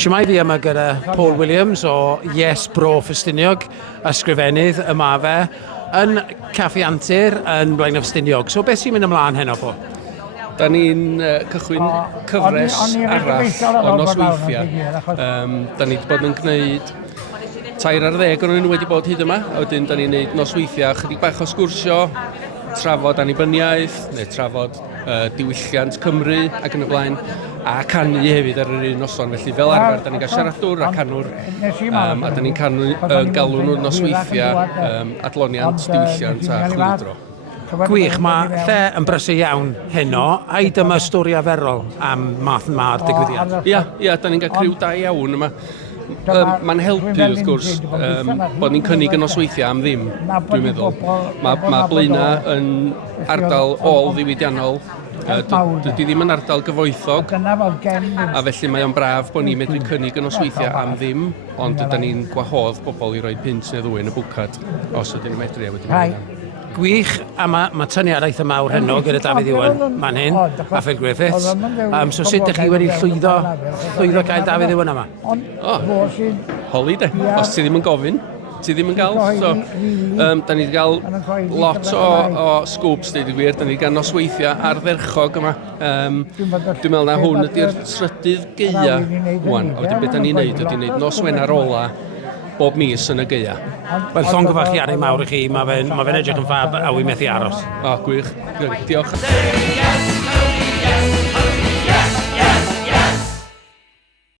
Siamai fi yma gyda Paul Williams o YesBroFfestiniog, ysgrifennydd yma fe, yn Caffi Antur yn Blaenau Ffestiniog. So beth sy'n mynd ymlaen heno po? Da ni'n cychwyn cyfres arall o nosweithiau. Da ni wedi bod yn gwneud 3 ar 10 o'n nhw wedi bod hyd yma, a wedyn da ni'n gwneud nosweithiau chydig bach o sgwrsio, trafod annibyniaeth, neu trafod diwylliant Cymru ac yn y blaen, a canu hefyd ar yr un noson. Felly fel arfer, da ni'n cael siaradwr a canwr, a da ni'n galw nhw'n nosweithiau adloniant, diwylliant a chwildro. Gwych, mae lle yn brysau iawn heno, a dyma stori aferol am math yma'r digwyddiad. Ia, da ni'n cael criw da iawn yma. Mae'n helpu wrth gwrs bod ni'n cynnig y nosweithiau am ddim, dwi'n meddwl. Mae Blaenau yn ardal ôl ddiwydiannol, dydy ddim yn ardal gyfoethog, a felly mae o'n braf bod ni'n medru cynnig y nosweithiau am ddim, ond dydyn ni'n gwahodd bobl i roi pint neu 2 yn y bwcad, os ydyn ni'n medru a wedyn mynd. Gwych, a mae tyniad eitha mawr heno gyda Dafydd Iwan, man hyn, a Phil Griffiths. So sut ydych chi wedi llwyddo gael Dafydd Iwan yma? Holi de, os ti ddim yn gofyn, ti ddim yn gael. So, da ni wedi cael lot o scoops, dweud y gwir, da ni wedi cael nosweithiau ardderchog yma. Dwi'n meddwl na hwn ydy'r trydydd geia wan, a wedyn beth da ni'n neud ydy wneud noswenar ola bob mis yn y geia. Wel, llongyfarchiadau mawr i chi, mae fe'n edrych yn ffab a wy methu aros. Gwych, diolch.